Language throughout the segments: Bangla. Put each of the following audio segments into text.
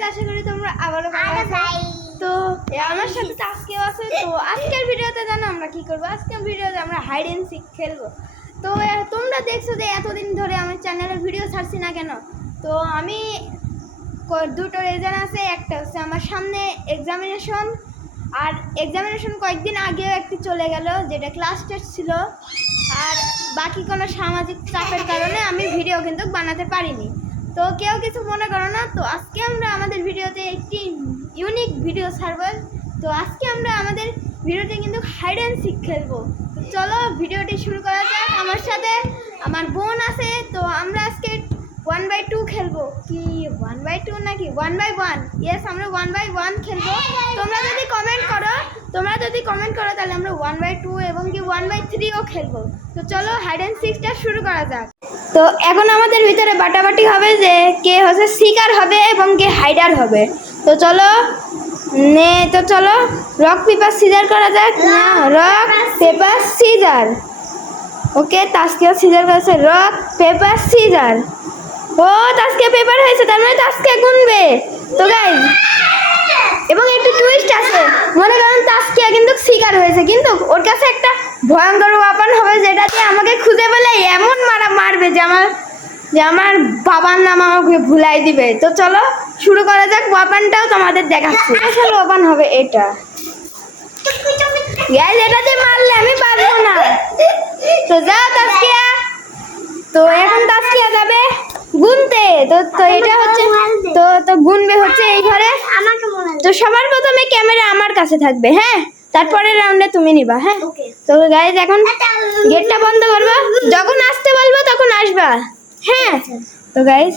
গাইস, আশা করি তোমরা আবারও ভালো আছো। তো আমার সাথে আজকেও আছে। তো আজকের ভিডিওতে জানো আমরা কি করব? আজকের ভিডিওতে আমরা হাইড এন্ড সিক খেলবো। তো তোমরা দেখছো যে এতদিন ধরে আমার চ্যানেলে ভিডিও ছাড়ছি না কেন? তো আমি দুটো রিজন আছে। একটা হচ্ছে আমার সামনে এক্সামিনেশন, আর এক্সামিনেশন কয়েকদিন আগেও একটি চলে গেল যেটা ক্লাস টেস্ট ছিল। আর বাকি কোনো সামাজিক চাপের কারণে আমি ভিডিও কিন্তু বানাতে পারিনি। তো কেউ কিছু মনে করো না। তো আজকে আমরা আমাদের ভিডিওতে একটি ইউনিক ভিডিও ছাড়ব। তো আজকে আমরা আমাদের ভিডিওতে কিন্তু হাইড অ্যান্ড সিক খেলবো। তো চলো ভিডিওটি শুরু করা যাক। আমার সাথে আমার বোন আছে। তো আমরা আজকে 1/2 খেলবো। কি 1/2 নাকি 1/1? ইয়েস, আমরা 1/1 খেলবো। তোমরা যদি কমেন্ট করো তাহলে আমরা 1/2 এবং কি 1/3ও খেলবো। তো চলো হাইড অ্যান্ড সিকটা শুরু করা যাক। তো এখন আমাদের ভিতরে বাটাবাটি হবে যে কে হচ্ছে সিকার হবে এবং কে হাইডার হবে। তো চলো রক পেপার সিজার করা যাক। না, rock paper scissor. Okay, Taskia scissor করেছে। Rock paper scissor. ও তাসকিয়া পেপার হয়েছে, তার মানে তাসকিয়া গুনবে। তো গাইস, এবং একটু টুইস্ট আছে। মনে করেন তাসকিয়া কিন্তু শিকার হয়েছে, কিন্তু ওর কাছে একটা ভয়ঙ্কর ওয়াপন হবে যেটা দিয়ে আমাকে খুঁজে পেলে এমন মারবে যে আমার বাবার নাম আমাকে ভুলাই দিবে। তো চলো শুরু করা যাক। ওয়াপনটাও তোমাদের দেখাচ্ছি। আসল ওয়াপন হবে এটা। গাইস, এটাতে মারলে আমি পারবো না। তো যাও তাসকিয়া। তো এখন তাসকিয়া যাবে গুনতে। তো এটা হচ্ছে তো গুনবে হচ্ছে এই ঘরে। তো সবার প্রথমে ক্যামেরা আমার কাছে থাকবে, হ্যাঁ? তারপরে রাউন্ডে তুমি নিবা, হ্যাঁ? তো গাইস, এখন গেটটা বন্ধ করবা। যখন আসতে বলবো তখন আসবা, হ্যাঁ? তো গাইস,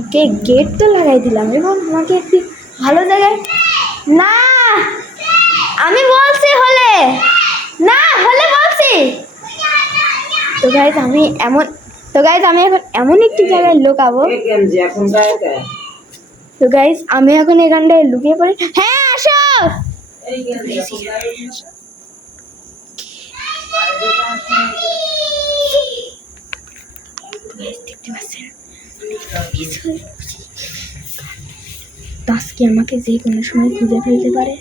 ওকে, গেট তো লাগাই দিলাম এবং আমাকে একটি ভালো জায়গায়, না আমি বলছি হলে বলছি। তো গাইস, আমি এখন এমন একটি জায়গায় লুকাবো। তো গাইস, আমি এখন এখানটায় লুকিয়ে পড়ি। হ্যাঁ, আসো। তাসকি আমাকে যে কোনো সময় খুঁজে ফেলতে পারে।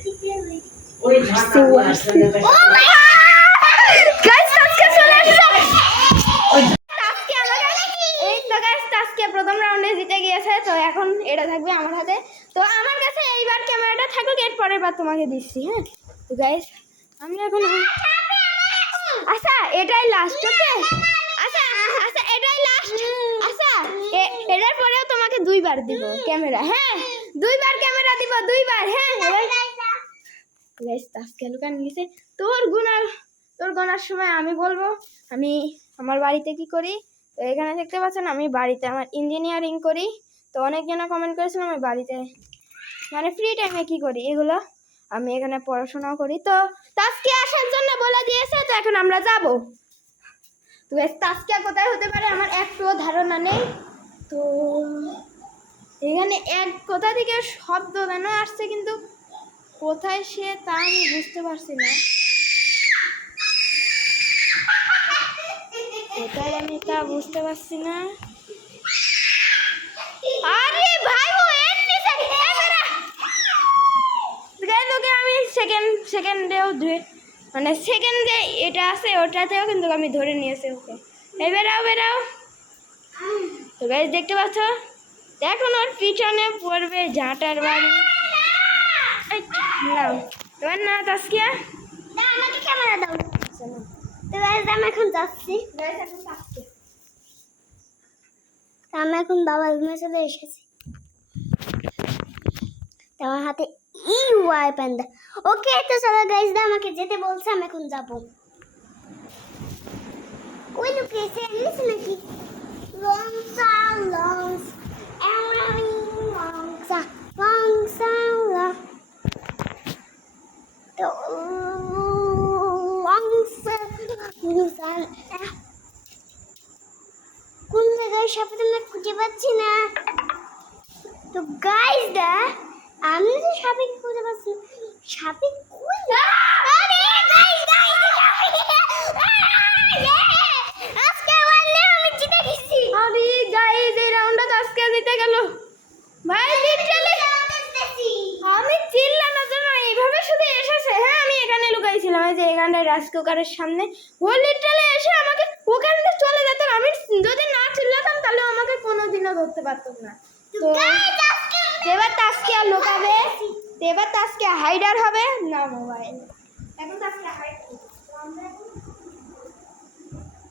প্রথম রাউন্ডে জিতে গিয়েছে। তো এখন এটা থাকবে আমার হাতে। তো আমার কাছে এইবার ক্যামেরাটা থাকুক, এর পরের বার তোমাকে দিচ্ছি, হ্যাঁ? তো গাইস, আমি এখন আচ্ছা এটাই লাস্ট। ওকে, আচ্ছা এটাই লাস্ট। আচ্ছা এটার পরেও তোমাকে 2বার দিব ক্যামেরা, হ্যাঁ? 2বার ক্যামেরা দিব, 2বার, হ্যাঁ? গাইস, তাসকিয়া লুকান গেছে। তোর গোনার সময় আমি বলবো আমি আমার বাড়িতে কি করি। তো এখানে দেখতে পাচ্ছেন আমি বাড়িতে আমার ইঞ্জিনিয়ারিং করি। তো অনেকজনা কমেন্ট করেছিলাম আমি বাড়িতে মানে ফ্রি টাইমে কি করি, এগুলো আমি এখানে পড়াশোনাও করি। তো তাসকিয়া আসার জন্য বলে দিয়েছে। তো এখন আমরা যাব। তো তাসকিয়া কোথায় হতে পারে আমার একটুও ধারণা নেই। তো এখানে কোথা থেকে শব্দ যেন আসছে, কিন্তু কোথায় সে তা আমি বুঝতে পারছি না। কোথায় আমি তা বুঝতে পারছি না। আরে ভাই, ও এর নিচে ক্যামেরা। গাইস, ওকে আমি সেকেন্ডেও মানে সেকেন্ডে এটা আছে ওটাতেও কিন্তু আমি ধরে নিয়েছি ওকে। এই বেরাও। তো গাইস, দেখতে পাচ্ছ এখন ওর পিছনে পড়বে ঝাঁটার বাড়ি। নাও তোমার না তাসকিয়া, আমাকে ক্যামেরা দাও। তো গাইস, আমি এখন যাচ্ছি। আমি এখন বাবার রুমে চলে এসেছি। আমার হাতে ওয়াইপেন। ওকে, তো চলো গাইস, আমাকে যেতে বলছে, আমি এখন যাব। ওই লুকিয়েছে নিচে নাকি? কোন জায়গায় সাপে আমরা খুঁজে পাচ্ছি না। তো গাইস, আমি তো সাপে খুঁজে পাচ্ছি না। সাপে কই? আরে গাইস, আজকে ওয়ানলে আমি জিতে গেছি। আরে গাইস, এই রাউন্ডটা আজকে জিতে গেল। ভাই লিটারালি আমি চিল্লানোর জন্য এইভাবে শুধু এসেছে। হ্যাঁ আমি এখানে লুকাইছিলাম, এই যে এখানটায় রাইস কুকারের সামনে। ও লিটারালি এসে আমাকে ওখান থেকে চলে যেতাম। আমি যদি না চিল্লাতাম তাহলে আমাকে কোনোদিনও ধরতে পারতাম না। তো এবার তাস্কিয়া লুকাবে, এবার তাস্কিয়া হাইডার হবে না মোবাইল। এখন তাস্কিয়া হাইড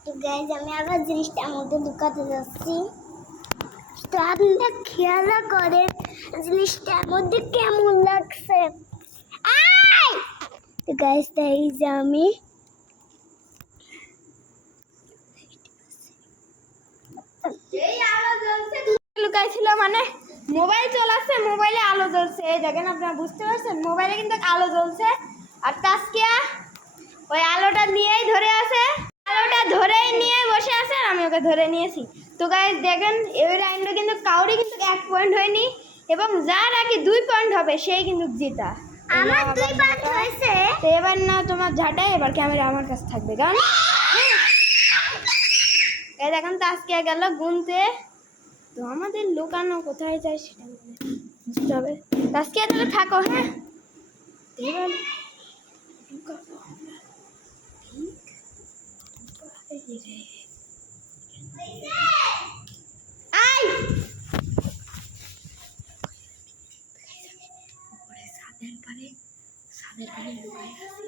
তো গাইজ আমি আবার জিনিসটার মধ্যে লুকাতে যাচ্ছি। তো আপনারা খেয়াল করেন জিনিসটার মধ্যে কেমন লাগছে। তো গাইজ তাই যে আমি এই আলো জ্বলছে লুকাইছিল মানে মোবাইল চলাচ্ছে, মোবাইলে আলো জ্বলছে। এই দেখেন আপনারা বুঝতে পারছেন, মোবাইলে কিন্তু আলো জ্বলছে। আর তাস্কিয়া ওই আলোটা নিয়েই ধরে আছে, আলোটা ধরেই নিয়ে বসে আছে, আর আমি ওকে ধরে নিয়েছি। তো গাইস দেখেন এই রাউন্ডে কিন্তু কাউরি কিন্তু 1 পয়েন্ট হয়নি, এবং যার আগে 2 পয়েন্ট হবে সেই কিন্তু জেতা। আমার 2 পয়েন্ট হয়েছে। তো এবার না তোমার ঝাঁটাই, এবার ক্যামেরা আমার কাছে থাকবে। কারণ এই দেখেন তাস্কিয়া গেল গুনতে। তো আমাদের লুকানো কোথায় যায় সেটা বুঝতে হবে। তাস্কিয়া তাহলে থাকো। হ্যাঁ এবার লুকাবো আমরা ঠিক। আই উপরে ছাদের পারে লুকাই আছি।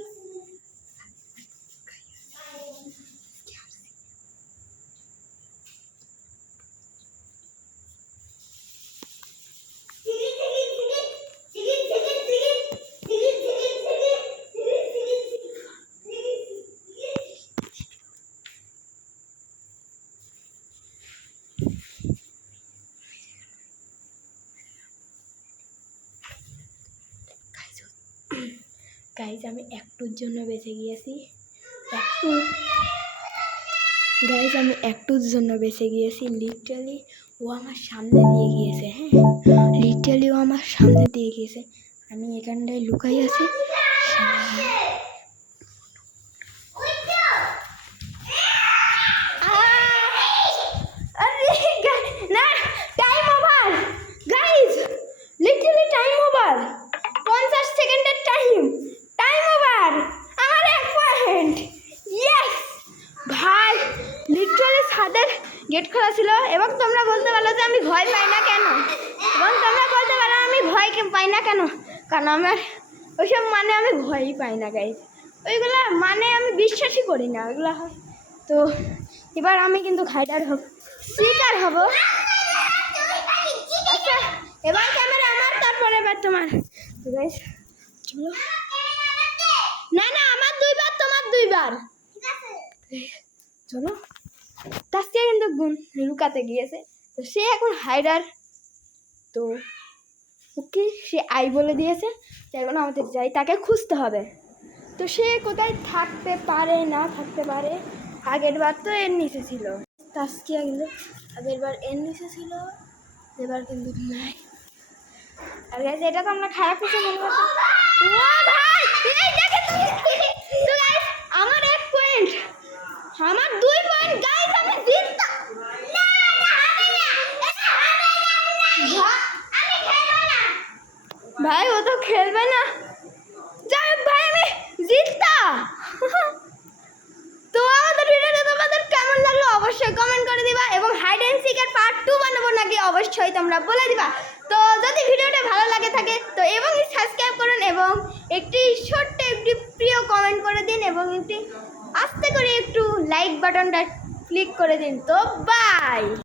গাইজ আমি একটুর জন্য বেঁচে গিয়েছি, লিটারালি ও আমার সামনে দিয়ে গিয়েছে। হ্যাঁ লিটারালি ও আমার সামনে দিয়ে গিয়েছে। আমি এখানটায় লুকাই আছি। না time over guys, literally time over. 50 সেকেন্ডের টাইম ওভার। আমার 1 পয়েন্ট। ইয়েস ভাই, লিটারালি ছাদের গেট খোলা ছিল। এবং তোমরা বলতে পারো যে আমি ভয় পাই না কেন, কারণ আমার ওইসব মানে আমি ভয়ই পাই না গাইজ। ওইগুলা মানে আমি বিশ্বাসই করি না ওইগুলা হয়। তো এবার আমি কিন্তু হাইডার হব, শিকার হব। আচ্ছা এবার ক্যামেরা আমার, তারপরে এবার তোমার। তো গাইজ চলো। না আমার 2 বার, তোমার 2 বার। চলো। তাস্কিয়া কিন্তু লুকাতে গিয়েছে, তো সে এখন হাইডার। তো ওকে সে আই বলে দিয়েছে, তাই জন্য আমাদের যাই তাকে খুঁজতে হবে। তো সে কোথায় থাকতে পারে না থাকতে পারে। আগের বার তো এর নিচে ছিল তাস্কিয়া, কিন্তু আগের বার এর নিচে ছিল, এবার কিন্তু নাই। আর গাইস এটা তো আমরা খারাপ কিছু মনে করছি। ও ভাই এই দেখে তো গাইস আমার 1 পয়েন্ট, আমার 2 পয়েন্ট। গাইস আমি জিততাম। ভাই ও তো খেলবে না। যাই হোক ভাই আমি জিততাম। তো আমাদের ভিডিওটা তোমাদের কেমন লাগলো অবশ্যই কমেন্ট করে দিবা, এবং হাইড অ্যান্ড সিকের পার্ট 2 বানাবো নাকি অবশ্যই তোমরা বলে দিবা। তো যদি ভিডিওটা ভালো লাগে থাকে তো এবং সাবস্ক্রাইব করুন, এবং একটি ছোট্ট একটি প্রিয় কমেন্ট করে দিন, এবং একটি আস্তে করে একটু লাইক বাটনটা ক্লিক করে দিন। তো বাই।